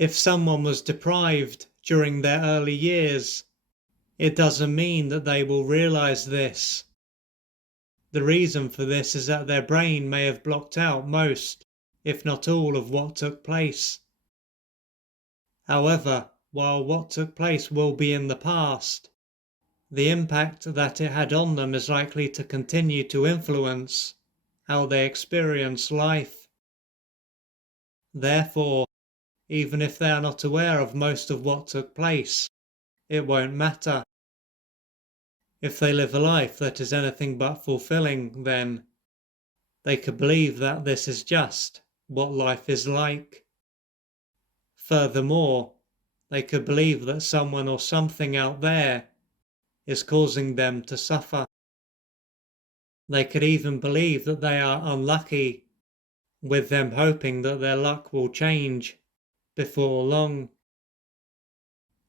If someone was deprived during their early years, it doesn't mean that they will realize this. The reason for this is that their brain may have blocked out most, if not all, of what took place. However, while what took place will be in the past, the impact that it had on them is likely to continue to influence how they experience life. Therefore, even if they are not aware of most of what took place, it won't matter. If they live a life that is anything but fulfilling, then they could believe that this is just what life is like. Furthermore, they could believe that someone or something out there is causing them to suffer. They could even believe that they are unlucky, with them hoping that their luck will change before long.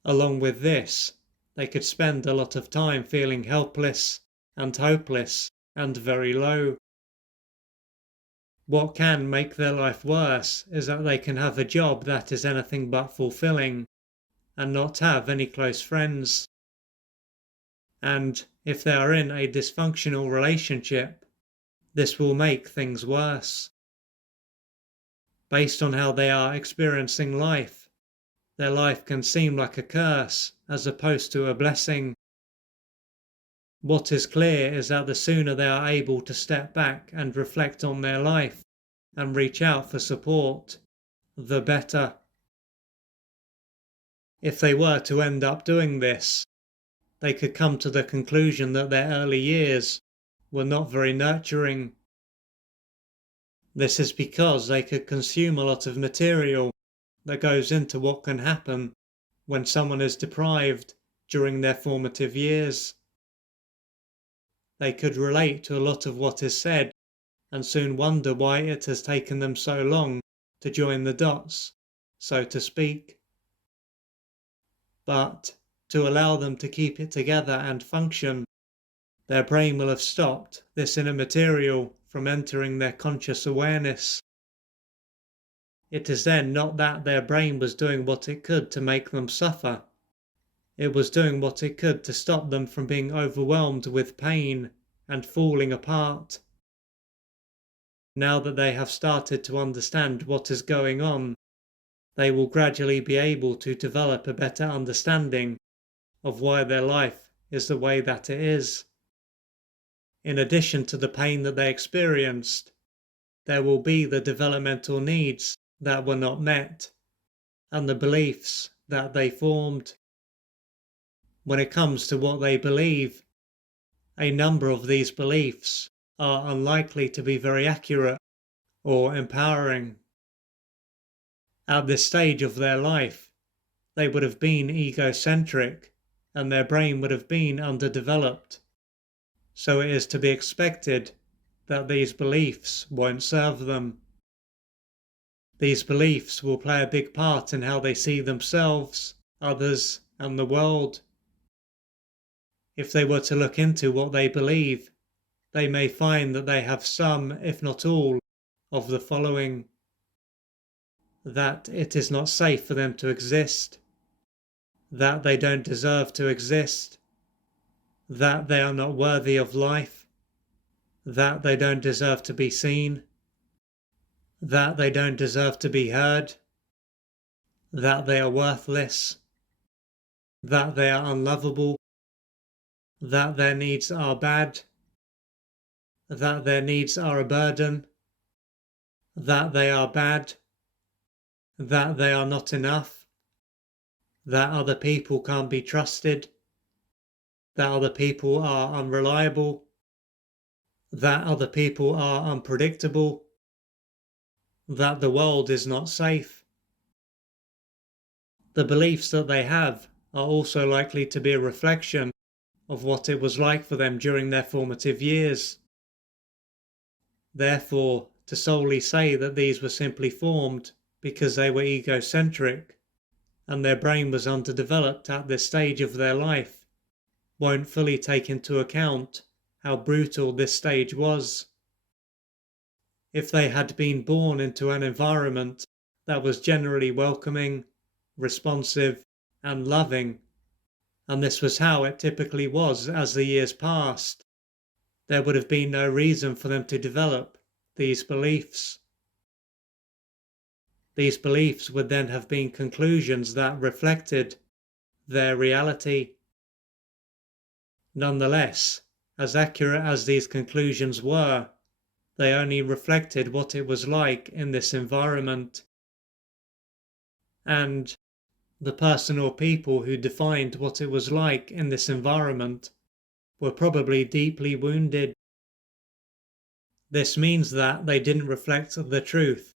Along with this, they could spend a lot of time feeling helpless and hopeless and very low. What can make their life worse is that they can have a job that is anything but fulfilling and not have any close friends. And if they are in a dysfunctional relationship, this will make things worse. Based on how they are experiencing life, their life can seem like a curse as opposed to a blessing. What is clear is that the sooner they are able to step back and reflect on their life and reach out for support, the better. If they were to end up doing this, they could come to the conclusion that their early years were not very nurturing. This is because they could consume a lot of material that goes into what can happen when someone is deprived during their formative years. They could relate to a lot of what is said and soon wonder why it has taken them so long to join the dots, so to speak. But to allow them to keep it together and function, their brain will have stopped this inner material from entering their conscious awareness. It is then not that their brain was doing what it could to make them suffer. It was doing what it could to stop them from being overwhelmed with pain and falling apart. Now that they have started to understand what is going on, they will gradually be able to develop a better understanding of why their life is the way that it is. In addition to the pain that they experienced, there will be the developmental needs that were not met, and the beliefs that they formed. When it comes to what they believe, a number of these beliefs are unlikely to be very accurate or empowering. At this stage of their life, they would have been egocentric and their brain would have been underdeveloped. So it is to be expected that these beliefs won't serve them. These beliefs will play a big part in how they see themselves, others, and the world. If they were to look into what they believe, they may find that they have some, if not all, of the following: that it is not safe for them to exist, that they don't deserve to exist, that they are not worthy of life, that they don't deserve to be seen, that they don't deserve to be heard, that they are worthless, that they are unlovable, that their needs are bad, that their needs are a burden, that they are bad, that they are not enough, that other people can't be trusted, that other people are unreliable, that other people are unpredictable, that the world is not safe. The beliefs that they have are also likely to be a reflection of what it was like for them during their formative years. Therefore, to solely say that these were simply formed because they were egocentric and their brain was underdeveloped at this stage of their life won't fully take into account how brutal this stage was. If they had been born into an environment that was generally welcoming responsive, and loving. And this was how it typically was as the years passed. There would have been no reason for them to develop these beliefs. These beliefs would then have been conclusions that reflected their reality. Nonetheless, as accurate as these conclusions were, they only reflected what it was like in this environment. And the person or people who defined what it was like in this environment were probably deeply wounded. This means that they didn't reflect the truth,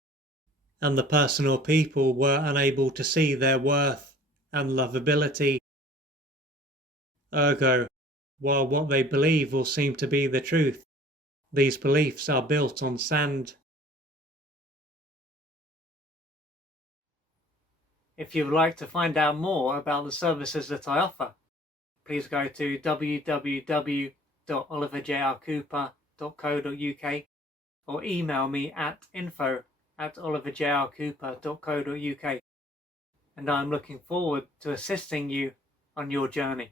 and the person or people were unable to see their worth and lovability. Ergo, while what they believe will seem to be the truth, these beliefs are built on sand. If you would like to find out more about the services that I offer, please go to www.oliverjrcooper.co.uk or email me at info@oliverjrcooper.co.uk, and I'm looking forward to assisting you on your journey.